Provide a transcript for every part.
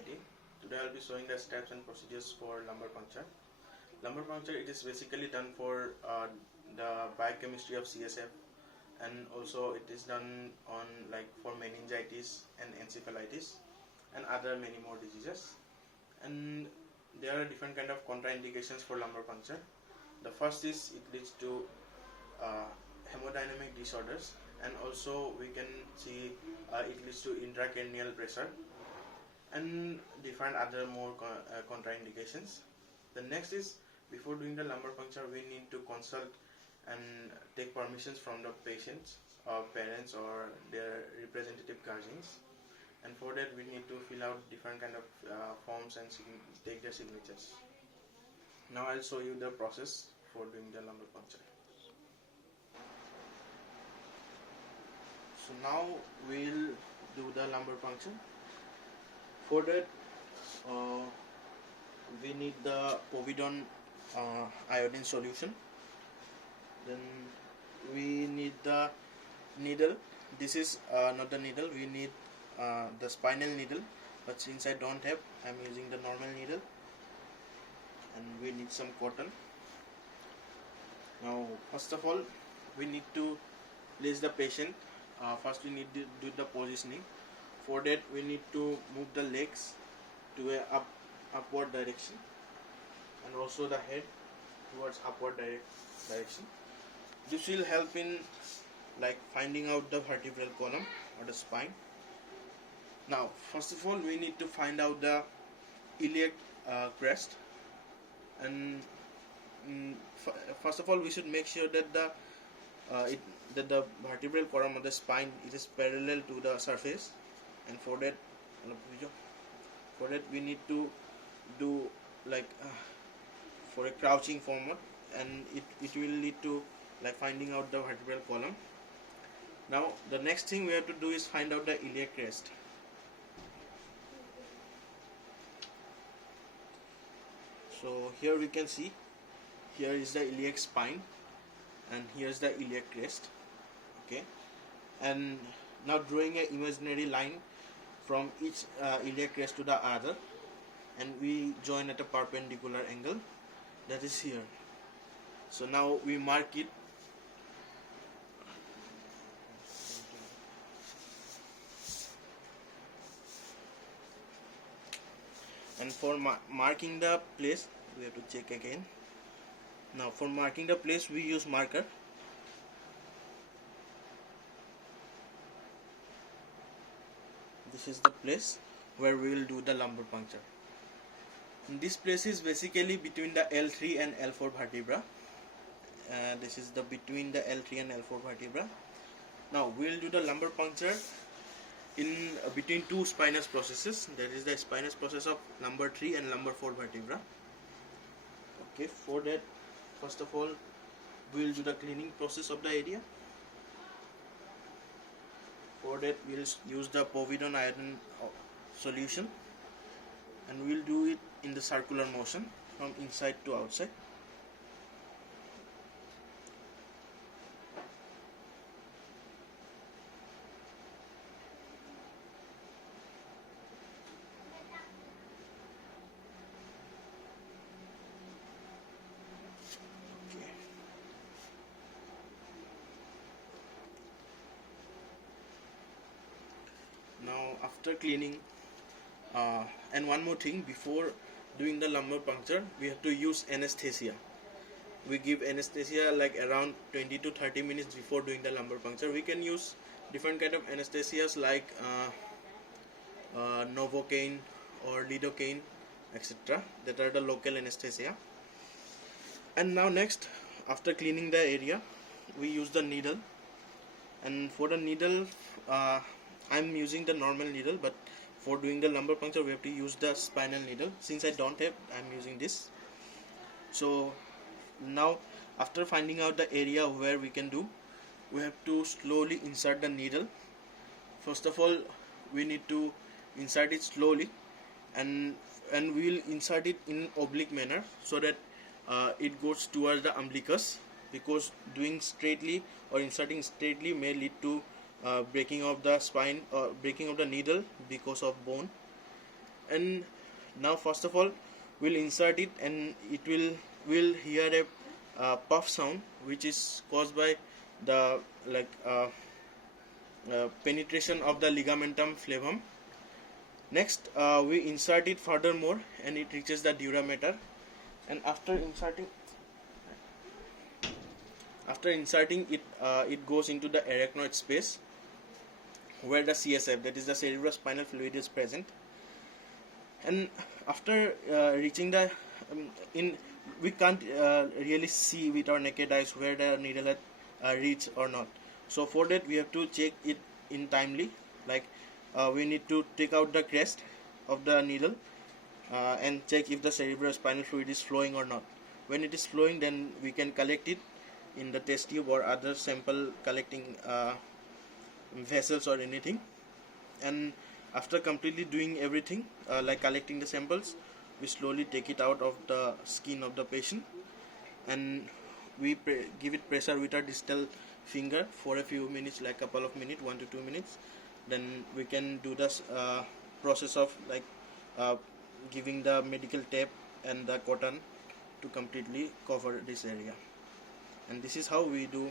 IT. Today I will be showing the steps and procedures for lumbar puncture. Lumbar puncture, it is basically done for the biochemistry of CSF, and also it is done on for meningitis and encephalitis and other many more diseases. And there are different kind of contraindications for lumbar puncture. The first is it leads to hemodynamic disorders, and also we can see it leads to intracranial pressure and different other more contraindications. The next is, before doing the lumbar puncture, we need to consult and take permissions from the patients or parents or their representative guardians, and for that we need to fill out different kind of forms and take their signatures. Now I'll show you the process for doing the lumbar puncture. So now we'll do the lumbar puncture. For that we need the povidone iodine solution. Then we need the needle. This is not the needle, we need the spinal needle, but since I don't have, I'm using the normal needle. And we need some cotton. Now first of all, we need to place the patient. First we need to do the positioning. For that we need to move the legs to a upward direction, and also the head towards upward direction. This will help in finding out the vertebral column or the spine. Now first of all, we need to find out the iliac crest, and first of all we should make sure that the vertebral column of the spine is parallel to the surface. And for that we need to do for a crouching forward, and it will lead to finding out the vertebral column. Now the next thing we have to do is find out the iliac crest. So here we can see, here is the iliac spine and here is the iliac crest. Okay, and now drawing an imaginary line from each iliac crest to the other, and we join at a perpendicular angle, that is here. So now we mark it. And for marking the place, we have to check again. Now for marking the place, we use marker. This is the place where we will do the lumbar puncture. And this place is basically between the L3 and L4 vertebra. This is the between the L3 and L4 vertebra. Now we will do the lumbar puncture in between two spinous processes. That is the spinous process of lumbar 3 and lumbar 4 vertebra. Okay, for that, first of all, we will do the cleaning process of the area. For that we will use the povidone iodine solution, and we will do it in the circular motion from inside to outside. Now after cleaning, and one more thing, before doing the lumbar puncture we have to use anesthesia. We give anesthesia around 20 to 30 minutes before doing the lumbar puncture. We can use different kind of anesthesias like Novocaine or Lidocaine, etc. that are the local anesthesia. And now next, after cleaning the area, we use the needle. And for the needle, I'm using the normal needle, but for doing the lumbar puncture we have to use the spinal needle. Since I don't have, I'm using this. So now after finding out the area where we can do, we have to slowly insert the needle. First of all, we need to insert it slowly, and we will insert it in oblique manner so that it goes towards the umbilicus, because doing straightly or inserting straightly may lead to breaking of the spine or breaking of the needle because of bone. And now first of all we'll insert it, and it will hear a puff sound, which is caused by the penetration of the ligamentum flavum. Next we insert it furthermore, and it reaches the dura mater, and after inserting it, it goes into the arachnoid space where the CSF, that is the cerebrospinal fluid, is present. And after reaching the we can't really see with our naked eyes where the needle had reached or not. So for that we have to check it in timely, like we need to take out the crest of the needle and check if the cerebrospinal fluid is flowing or not. When it is flowing, then we can collect it in the test tube or other sample collecting vessels or anything. And after completely doing everything, like collecting the samples, we slowly take it out of the skin of the patient, and we give it pressure with our distal finger for a few minutes, like couple of minutes, 1 to 2 minutes. Then we can do this process of giving the medical tape and the cotton to completely cover this area. And this is how we do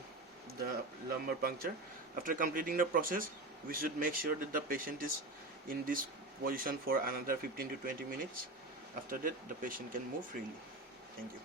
the lumbar puncture. After completing the process, we should make sure that the patient is in this position for another 15 to 20 minutes. After that, the patient can move freely. Thank you.